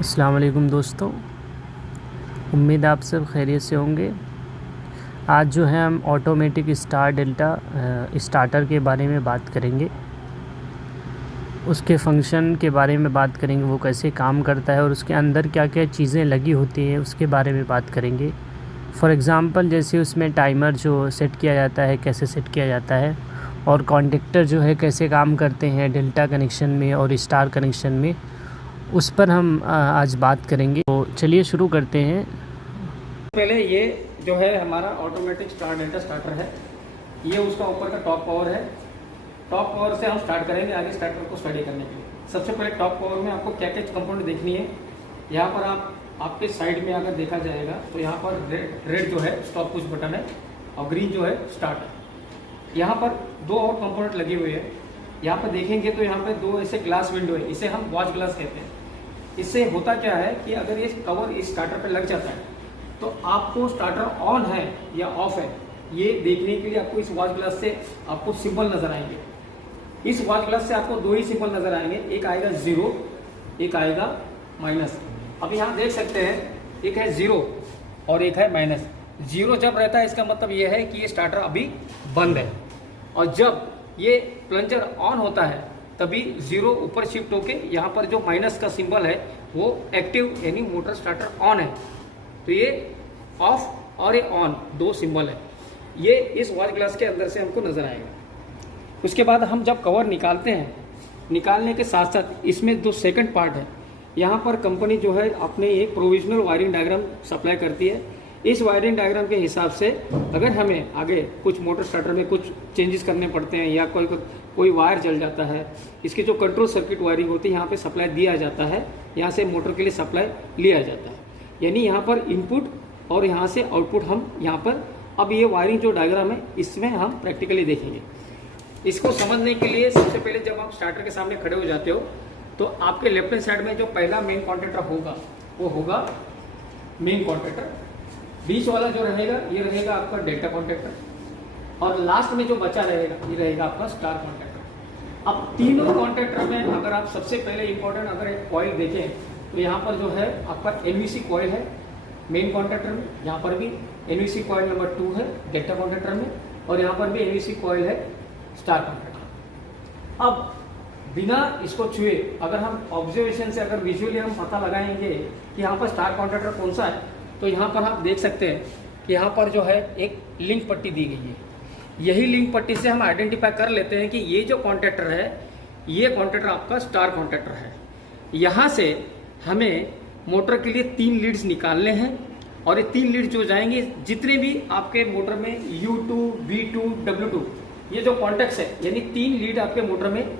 अस्सलाम वालेकुम दोस्तों, उम्मीद आप सब खैरियत से होंगे। आज जो है हम ऑटोमेटिक स्टार डेल्टा स्टार्टर के बारे में बात करेंगे। उसके फंक्शन के बारे में बात करेंगे, वो कैसे काम करता है और उसके अंदर क्या क्या चीज़ें लगी होती हैं उसके बारे में बात करेंगे। फॉर एग्ज़ाम्पल जैसे उसमें टाइमर जो सेट किया जाता है कैसे सेट किया जाता है, और कॉन्टेक्टर जो है कैसे काम करते हैं डेल्टा कनेक्शन में और स्टार कनेक्शन में, उस पर हम आज बात करेंगे। तो चलिए शुरू करते हैं। पहले ये जो है हमारा ऑटोमेटिक स्टार डेल्टा स्टार्टर है। ये उसका ऊपर का टॉप पावर है। टॉप पावर से हम स्टार्ट करेंगे आगे स्टार्टर को स्टडी करने के लिए। सबसे पहले टॉप पावर में आपको क्या क्या कंपोनेंट देखनी है। यहाँ पर आपके साइड में अगर देखा जाएगा तो यहाँ पर रेड जो है स्टॉप पुश बटन है और ग्रीन जो है स्टार्ट है। यहाँ पर दो और कंपोनेंट लगे हुए हैं। यहाँ पर देखेंगे तो यहाँ पे दो ऐसे ग्लास विंडो है, इसे हम वॉच ग्लास कहते हैं। इससे होता क्या है कि अगर ये कवर इस स्टार्टर पे लग जाता है तो आपको स्टार्टर ऑन है या ऑफ है ये देखने के लिए आपको इस वॉच ग्लास से आपको सिंबल नजर आएंगे। इस वॉच ग्लास से आपको दो ही सिंबल नजर आएंगे, एक आएगा 0, एक आएगा माइनस। अब यहाँ देख सकते हैं एक है 0 और एक है माइनस। 0 जब रहता है इसका मतलब ये है कि ये स्टार्टर अभी बंद है, और जब ये प्लंजर ऑन होता है तभी 0 ऊपर शिफ्ट होके यहाँ पर जो माइनस का सिंबल है वो एक्टिव यानी मोटर स्टार्टर ऑन है। तो ये ऑफ और ये ऑन दो सिंबल है, ये इस वॉच ग्लास के अंदर से हमको नजर आएगा। उसके बाद हम जब कवर निकालते हैं, निकालने के साथ साथ इसमें दो सेकंड पार्ट है। यहाँ पर कंपनी जो है अपने एक प्रोविजनल वायरिंग डायग्राम सप्लाई करती है। इस वायरिंग डायग्राम के हिसाब से अगर हमें आगे कुछ मोटर स्टार्टर में कुछ चेंजेस करने पड़ते हैं या कोई वायर जल जाता है, इसकी जो कंट्रोल सर्किट वायरिंग होती है यहाँ पे सप्लाई दिया जाता है, यहाँ से मोटर के लिए सप्लाई लिया जाता है। यानी यहाँ पर इनपुट और यहाँ से आउटपुट हम यहाँ पर, अब ये वायरिंग जो डायग्राम है इसमें हम प्रैक्टिकली देखेंगे। इसको समझने के लिए सबसे पहले जब आप स्टार्टर के सामने खड़े हो जाते हो तो आपके लेफ्ट हैंड साइड में जो पहला मेन कॉन्टेक्टर होगा वो होगा मेन कॉन्टेक्टर। बीच वाला जो रहेगा ये रहेगा आपका डेल्टा कॉन्टेक्टर, और लास्ट में जो बचा रहेगा ये रहेगा आपका स्टार कॉन्टेक्टर। अब तीनों कॉन्टेक्टर में अगर आप सबसे पहले इंपॉर्टेंट अगर एक कॉइल देखें तो यहाँ पर जो है आपका एनवीसी कॉइल है मेन कॉन्टेक्टर में, यहाँ पर भी एनवीसी कॉइल नंबर 2 है डेल्टा कॉन्टेक्टर में, और यहाँ पर भी एनवीसी कॉइल है स्टार कॉन्टेक्टर। अब बिना इसको छुए अगर हम ऑब्जर्वेशन से अगर विजुअली हम पता लगाएंगे कि यहाँ पर स्टार कॉन्टेक्टर कौन सा है, तो यहाँ पर आप देख सकते हैं कि यहाँ पर जो है एक लिंक पट्टी दी गई है। यही लिंक पट्टी से हम आइडेंटिफाई कर लेते हैं कि ये जो कॉन्टेक्टर है ये कॉन्टेक्टर आपका स्टार कॉन्टेक्टर है। यहाँ से हमें मोटर के लिए 3 लीड्स निकालने हैं, और ये 3 लीड जो जाएंगे जितने भी आपके मोटर में U2, V2, W2 ये जो कॉन्टेक्ट्स है, यानी 3 लीड आपके मोटर में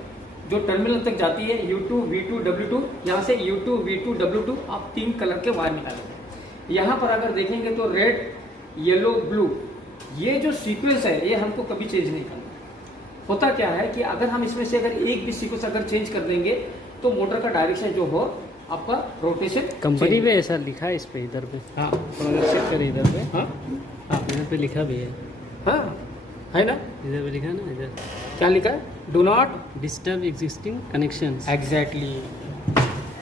जो टर्मिनल तक जाती है U2, V2, W2, यहाँ से U2, V2, W2 आप 3 कलर के वायर निकालेंगे। यहाँ पर अगर देखेंगे तो रेड, येलो, ब्लू ये जो सीक्वेंस है ये हमको कभी चेंज नहीं करना। होता क्या है कि अगर हम इसमें से अगर एक भी सीक्वेंस अगर चेंज कर देंगे तो मोटर का डायरेक्शन जो हो आपका रोटेशन कंपनी पे ऐसा लिखा है इस पे, इधर पे। हाँ थोड़ा अगर चेक करें इधर पे। हाँ हाँ इधर पे लिखा भी है। हाँ है ना, इधर पे लिखा है ना, इधर क्या लिखा है, do not disturb existing connection. Exactly.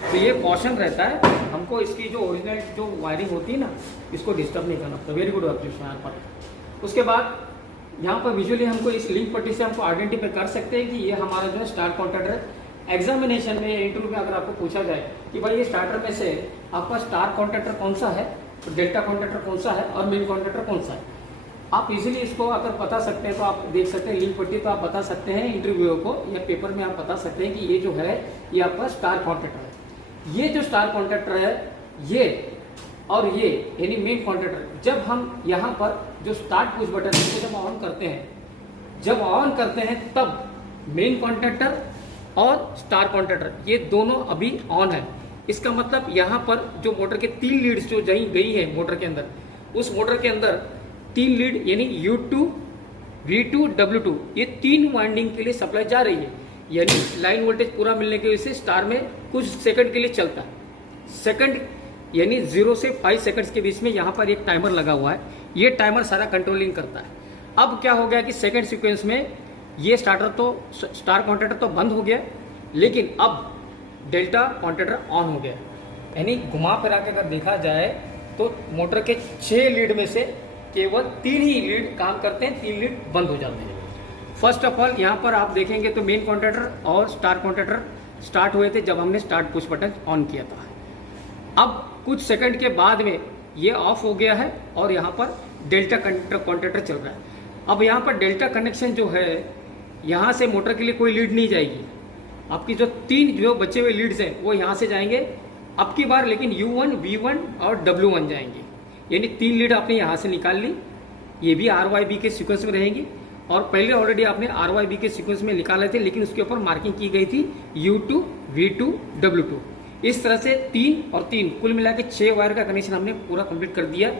तो ये कॉशन रहता है हमको, इसकी जो ओरिजिनल जो वायरिंग होती है ना इसको डिस्टर्ब नहीं करना। तो वेरी गुड ऑब्जर्वेशन यहाँ पर। उसके बाद यहाँ पर विजुअली हमको इस लिंक पट्टी से हमको आइडेंटिफाई कर सकते हैं कि ये हमारा जो है स्टार कॉन्टेक्टर है। एग्जामिनेशन में इंटरव्यू में अगर आपको पूछा जाए कि भाई ये स्टार्टर में से आपका स्टार कॉन्टेक्टर कौन सा है, डेल्टा कॉन्टेक्टर कौन सा है और मेन कॉन्टेक्टर कौन सा है, आप इजीली इसको अगर बता सकते हैं तो आप देख सकते हैं लिंक पट्टी, तो आप बता सकते हैं इंटरव्यू को या पेपर में आप बता सकते हैं कि ये जो है ये आपका स्टार कॉन्टेक्टर है। ये जो स्टार कॉन्टेक्टर है ये और ये यानी मेन कॉन्टेक्टर, जब हम यहाँ पर जो स्टार्ट पुश बटन है जब ऑन करते हैं, जब ऑन करते हैं तब मेन कॉन्टेक्टर और स्टार कॉन्टेक्टर ये दोनों अभी ऑन है। इसका मतलब यहाँ पर जो मोटर के 3 लीड्स जो गई है मोटर के अंदर, उस मोटर के अंदर 3 लीड यानी U2, V2, W2 ये 3 वाइंडिंग के लिए सप्लाई जा रही है। यानी लाइन वोल्टेज पूरा मिलने की वजह से स्टार में कुछ सेकंड के लिए चलता है। सेकंड यानी 0 से 5 सेकंड्स के बीच में यहाँ पर एक टाइमर लगा हुआ है, ये टाइमर सारा कंट्रोलिंग करता है। अब क्या हो गया कि सेकंड सीक्वेंस में ये स्टार्टर तो स्टार कॉन्टेक्टर तो बंद हो गया, लेकिन अब डेल्टा कॉन्टेक्टर ऑन हो गया। यानी घुमा फिरा के अगर देखा जाए तो मोटर के 6 लीड में से केवल 3 ही लीड काम करते हैं, 3 लीड बंद हो जाते हैं। फर्स्ट ऑफ ऑल यहाँ पर आप देखेंगे तो मेन कॉन्टैक्टर और स्टार कॉन्टैक्टर स्टार्ट हुए थे जब हमने स्टार्ट पुश बटन ऑन किया था। अब कुछ सेकंड के बाद में ये ऑफ हो गया है और यहाँ पर डेल्टा कॉन्टैक्टर चल रहा है। अब यहाँ पर डेल्टा कनेक्शन जो है, यहाँ से मोटर के लिए कोई लीड नहीं जाएगी। आपकी जो 3 जो बचे हुए लीड्स हैं वो यहाँ से जाएंगे अब की बार, लेकिन U1, V1 और W1 जाएंगे। यानी 3 लीड आपने यहाँ से निकाल ली, ये भी RYB के सीक्वेंस में रहेंगी। और पहले ऑलरेडी आपने RYB के सीक्वेंस में निकाले थे, लेकिन उसके ऊपर मार्किंग की गई थी U2, V2, W2। इस तरह से 3 और 3 कुल मिला के 6 वायर का कनेक्शन हमने पूरा कंप्लीट कर दिया।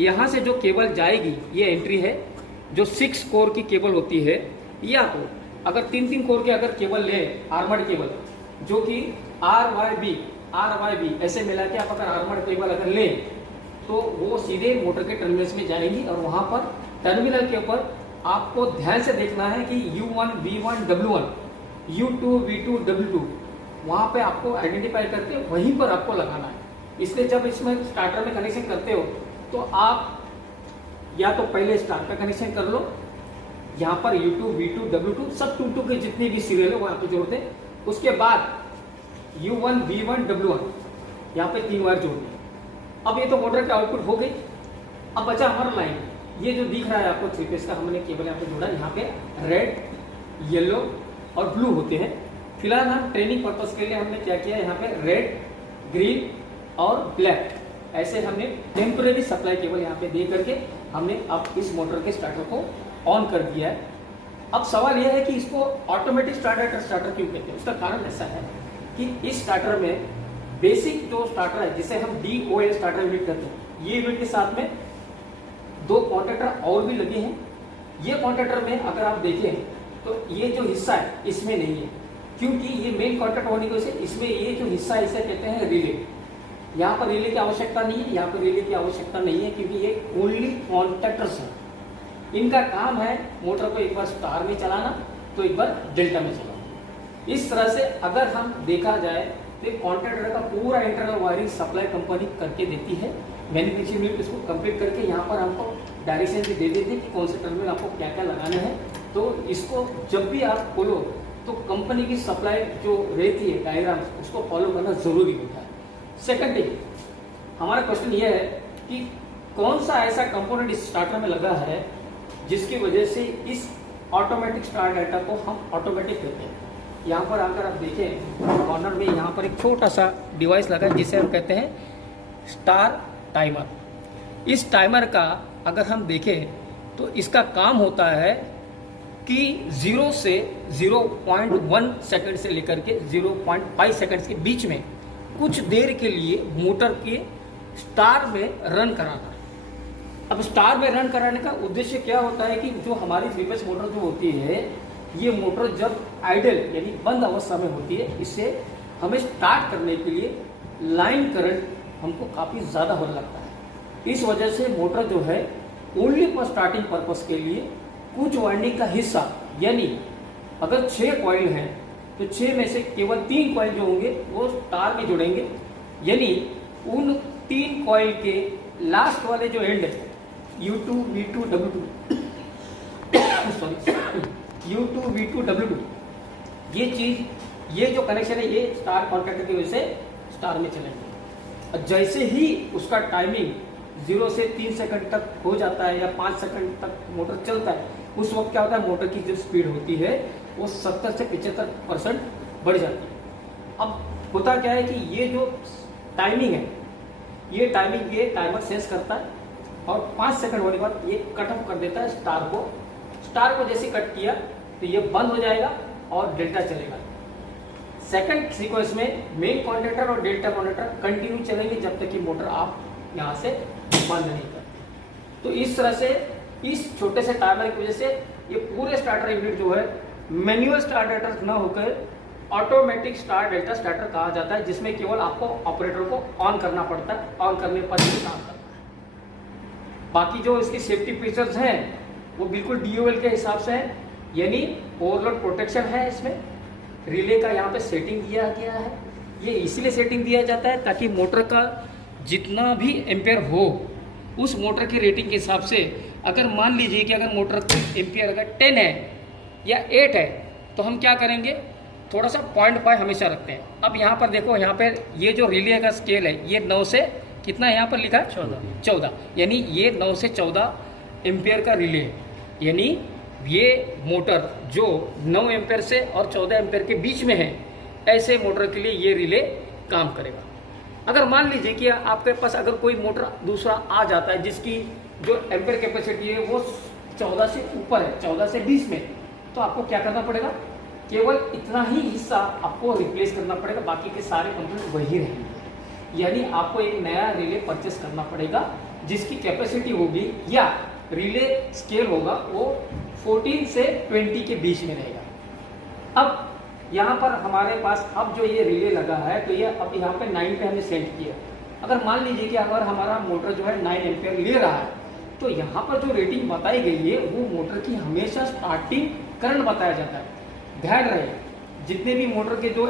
यहाँ से जो केबल जाएगी ये एंट्री है, जो 6 कोर की केबल होती है, या तो अगर 3-3 कोर के अगर केबल ले, आर्मर्ड केबल जो कि RYB ऐसे मिला के आप अगर आर्मर्ड केबल अगर लें तो वो सीधे मोटर के टर्मिनल्स में जाएंगी। और वहाँ पर टर्मिनल के ऊपर आपको ध्यान से देखना है कि U1, V1, W1, U2, V2, W2 वहाँ पे आपको आइडेंटिफाई करके वहीं पर आपको लगाना है। इसलिए जब इसमें स्टार्टर में कनेक्शन करते हो तो आप या तो पहले स्टार्ट का कनेक्शन कर लो, यहाँ पर U2, V2, W2 सब 2-2 के जितने भी सीरियल है वो यहाँ पे जोड़ दें। उसके बाद U1, V1, W1 यहाँ पे 3 वायर जोड़ दें। अब ये तो मोटर की आउटपुट हो गई। अब बचा हमारा लाइन, ये जो दिख रहा है आपको 3 फेस का हमने केबल यहाँ पे जोड़ा। यहाँ पे रेड, येलो और ब्लू होते हैं। फिलहाल हम ट्रेनिंग पर्पस के लिए हमने क्या किया, यहाँ पे रेड, ग्रीन और ब्लैक ऐसे हमने टेम्परेरी सप्लाई केबल यहाँ पे दे करके हमने अब इस मोटर के स्टार्टर को ऑन कर दिया है। अब सवाल यह है कि इसको ऑटोमेटिक स्टार्टर क्यों कहते हैं। उसका कारण ऐसा है कि इस स्टार्टर में बेसिक जो स्टार्टर है जिसे हम DOL स्टार्टर यूनिट कहते हैं, ये यूनिट के साथ में 2 कॉन्टैक्टर और भी लगे हैं। ये कॉन्टैक्टर में अगर आप देखें तो ये जो हिस्सा है इसमें नहीं है, क्योंकि ये मेन कॉन्टैक्ट होने की वजह से इसमें ये जो हिस्सा है इसे कहते हैं रिले। यहाँ पर रिले की आवश्यकता नहीं है, यहाँ पर रिले की आवश्यकता नहीं है, क्योंकि ये ओनली कॉन्टैक्टर्स हैं। इनका काम है मोटर को एक बार स्टार में चलाना तो एक बार डेल्टा में चलाना। इस तरह से अगर हम देखा जाए तो कॉन्टैक्टर का पूरा इंटरनल वायरिंग सप्लाई कंपनी करके देती है। मैन्युफैक्चरिंग यूनिट इसको कंप्लीट करके यहाँ पर हमको डायरेक्शन भी दे देती है कि कौन से टर्मिनल आपको क्या क्या लगाना है। तो इसको जब भी आप खोलो तो कंपनी की सप्लाई जो रहती है डायग्राम, उसको फॉलो करना जरूरी होता है। सेकंड थिंग, हमारा क्वेश्चन ये है कि कौन सा ऐसा कंपोनेंट इस स्टार्टर में लगा है जिसकी वजह से इस ऑटोमेटिक स्टार्ट डेटा को हम ऑटोमेटिक कहते हैं। यहाँ पर अगर आप देखें कॉर्नर में यहाँ पर एक छोटा सा डिवाइस लगा है जिसे हम कहते हैं स्टार टाइमर। इस टाइमर का अगर हम देखें तो इसका काम होता है कि 0 से 0.1 सेकंड से लेकर के 0.5 सेकंड्स के बीच में कुछ देर के लिए मोटर के स्टार में रन कराना। अब स्टार में रन कराने का उद्देश्य क्या होता है कि जो हमारी 3 फेस मोटर जो होती है, ये मोटर जब आइडल यानी बंद अवस्था में होती है, इससे हमें स्टार्ट करने के लिए लाइन करंट हमको काफ़ी ज़्यादा होने लगता है। इस वजह से मोटर जो है ओनली फॉर स्टार्टिंग पर्पस के लिए कुछ वाइंडिंग का हिस्सा, यानी अगर 6 कॉइल हैं तो 6 में से केवल 3 कॉइल जो होंगे वो स्टार में जुड़ेंगे। यानी उन 3 कॉइल के लास्ट वाले जो एंड है U2, V2, W2 U2, V2, W2 ये चीज, ये जो कनेक्शन है ये स्टार कॉन्टैक्टर की वजह से स्टार में चलेंगे। और जैसे ही उसका टाइमिंग 0 से 3 सेकंड तक हो जाता है या 5 सेकंड तक मोटर चलता है, उस वक्त क्या होता है, मोटर की जो स्पीड होती है वो 70 से 75% बढ़ जाती है। अब होता क्या है कि ये जो टाइमिंग है, ये टाइमिंग ये टाइमर सेंस करता है और 5 सेकंड होने के बाद ये कट ऑफ कर देता है स्टार को। स्टार को जैसे कट किया तो ये बंद हो जाएगा और डेल्टा चलेगा। सेकंड सीक्वेंस में मेन कॉन्टैक्टर और डेल्टा कॉन्टैक्टर कंटिन्यू चलेंगे जब तक कि मोटर आप यहाँ से बंद नहीं करते। तो इस तरह से इस छोटे से टाइमर की वजह से ये पूरे स्टार्टर यूनिट जो है मैनुअल स्टार्टर न होकर ऑटोमेटिक स्टार डेल्टा स्टार्टर कहा जाता है, जिसमें केवल आपको ऑपरेटर को ऑन करना पड़ता है, ऑन करने पर ही काम करता है। बाकी जो इसकी सेफ्टी फीचर्स हैं वो बिल्कुल DOL के हिसाब से है, यानी ओवरलोड प्रोटेक्शन है, इसमें रिले का यहाँ पे सेटिंग किया गया है। ये इसलिए सेटिंग दिया जाता है ताकि मोटर का जितना भी एम्पेयर हो उस मोटर की रेटिंग के हिसाब से, अगर मान लीजिए कि अगर मोटर का एम्पेयर अगर 10 है या 8 है तो हम क्या करेंगे, थोड़ा सा 0.5 हमेशा रखते हैं। अब यहाँ पर देखो, यहाँ पर ये जो रिले का स्केल है ये 9 से कितना है यहाँ पर लिखा है 14, यानी ये 9 से 14 एम्पेयर का रिले है। यानी ये मोटर जो 9 एम्पेयर से और 14 एम्पेयर के बीच में है, ऐसे मोटर के लिए ये रिले काम करेगा। अगर मान लीजिए कि आपके पास अगर कोई मोटर दूसरा आ जाता है जिसकी जो एम्पेयर कैपेसिटी है वो 14 से ऊपर है, 14 से 20 में, तो आपको क्या करना पड़ेगा, केवल इतना ही हिस्सा आपको रिप्लेस करना पड़ेगा, बाकी के सारे कंपोनेंट वही रहेंगे। यानी आपको एक नया रिले परचेस करना पड़ेगा जिसकी कैपेसिटी होगी या रिले स्केल होगा वो 14 से 20 के बीच में रहेगा। अब यहाँ पर हमारे पास अब जो ये रिले लगा है तो ये अब यहाँ पे 9 पे हमने सेट किया। अगर मान लीजिए कि अगर हमारा मोटर जो है 9 एम्पेयर ले रहा है तो यहाँ पर जो रेटिंग बताई गई है वो मोटर की हमेशा स्टार्टिंग करंट बताया जाता है। ध्यान रहे, जितने भी मोटर के जो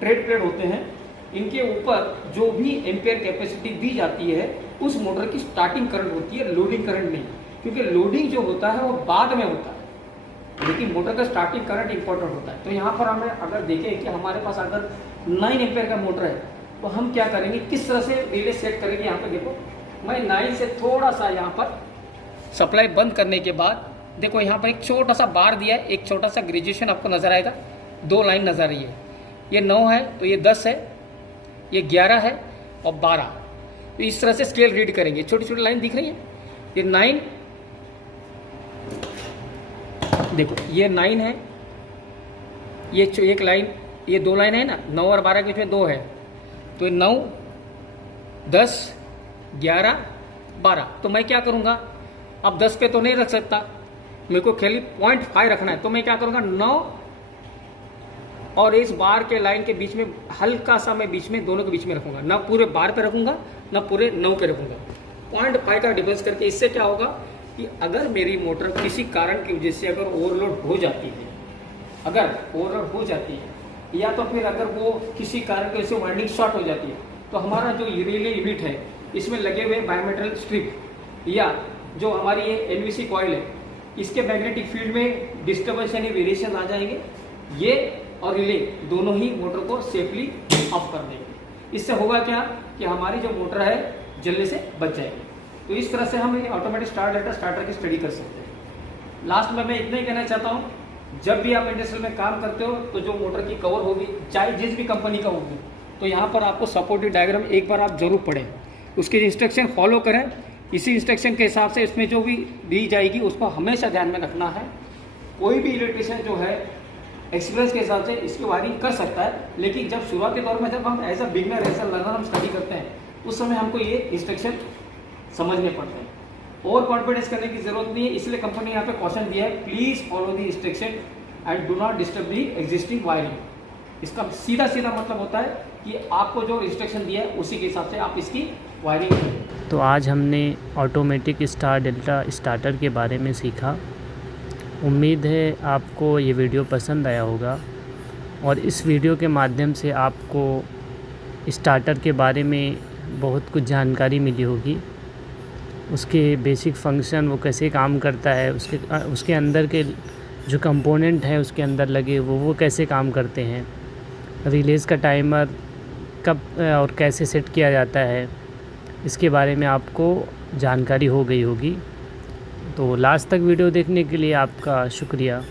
ट्रेड प्लेट होते हैं इनके ऊपर जो भी एम्पेयर कैपेसिटी दी जाती है उस मोटर की स्टार्टिंग करंट होती है, लोडिंग करंट नहीं, क्योंकि लोडिंग जो होता है वो बाद में होता है, लेकिन मोटर का स्टार्टिंग करंट इंपॉर्टेंट होता है। तो यहाँ पर हमें अगर देखें कि हमारे पास अगर 9 एम्पेयर का मोटर है तो हम क्या करेंगे, किस तरह से रिले सेट करेंगे। यहाँ पर देखो, मैं 9 से थोड़ा सा यहाँ पर सप्लाई बंद करने के बाद देखो यहाँ पर एक छोटा सा बार दिया है, एक छोटा सा ग्रेजुएशन आपको नजर आएगा, 2 लाइन नजर आ रही है। ये 9 है तो ये 10 है, ये 11 है और 12। तो इस तरह से स्केल रीड करेंगे, छोटी छोटी लाइन दिख रही है। ये 9, देखो ये 9 है, ये एक लाइन, ये 2 लाइन है ना, 9 और 12 के बीच में 2 है, तो ये 9, 10, 11, 12। तो मैं क्या करूँगा, अब 10 पे तो नहीं रख सकता, मेरे को खाली 0.5 रखना है, तो मैं क्या करूँगा 9 और इस बार के लाइन के बीच में हल्का सा मैं बीच में दोनों के बीच में रखूँगा, ना पूरे बार पे रखूँगा ना पूरे 9 पे रखूँगा, 0.5 का डिफरेंस करके। इससे क्या होगा कि अगर मेरी मोटर किसी कारण की वजह से अगर ओवरलोड हो जाती है, अगर ओवरलोड हो जाती है या तो फिर अगर वो किसी कारण की वजह से वाइंडिंग शॉर्ट हो जाती है, तो हमारा जो रिले यूनिट है इसमें लगे हुए बायोमेटल स्ट्रिप या जो हमारी ये एनवीसी कॉइल है, इसके मैग्नेटिक फील्ड में डिस्टर्बेंस यानी वेरिएशन आ जाएंगे, ये और रिले दोनों ही मोटर को सेफली ऑफ कर देंगे। इससे होगा क्या कि हमारी जो मोटर है जलने से बच जाएगी। तो इस तरह से हम ऑटोमेटिक स्टार्टर की स्टडी कर सकते हैं। लास्ट में मैं इतना ही कहना चाहता हूँ, जब भी आप इंडस्ट्रियल में काम करते हो तो जो मोटर की कवर होगी चाहे जिस भी कंपनी का होगी, तो यहाँ पर आपको सपोर्टिव डायग्राम एक बार आप जरूर पढ़ें, उसके इंस्ट्रक्शन फॉलो करें। इसी इंस्ट्रक्शन के हिसाब से इसमें जो भी दी जाएगी उसको हमेशा ध्यान में रखना है। कोई भी इलेक्ट्रिशियन जो है एक्सपीरियंस के हिसाब से इसकी वायरिंग कर सकता है, लेकिन जब शुरुआती दौर में जब हम as a beginner as a learner हम स्टडी करते हैं उस समय हमको ये इंस्ट्रक्शन समझने पड़ते हैं। ओवर कॉन्फिडेंस करने की जरूरत नहीं है, इसलिए कंपनी यहाँ पे क्वेश्चन दिया है, please follow the instruction and do not disturb the existing wiring. इसका सीधा सीधा मतलब होता है कि आपको जो इंस्ट्रक्शन दिया है उसी के हिसाब से आप इसकी वायरिंग करें। तो आज हमने ऑटोमेटिक स्टार डेल्टा स्टार्टर के बारे में सीखा। उम्मीद है आपको ये वीडियो पसंद आया होगा और इस वीडियो के माध्यम से आपको स्टार्टर के बारे में बहुत कुछ जानकारी मिली होगी, उसके बेसिक फंक्शन, वो कैसे काम करता है, उसके अंदर के जो कंपोनेंट हैं उसके अंदर लगे वो कैसे काम करते हैं, रिलेज़ का टाइमर कब और कैसे सेट किया जाता है, इसके बारे में आपको जानकारी हो गई होगी। तो लास्ट तक वीडियो देखने के लिए आपका शुक्रिया।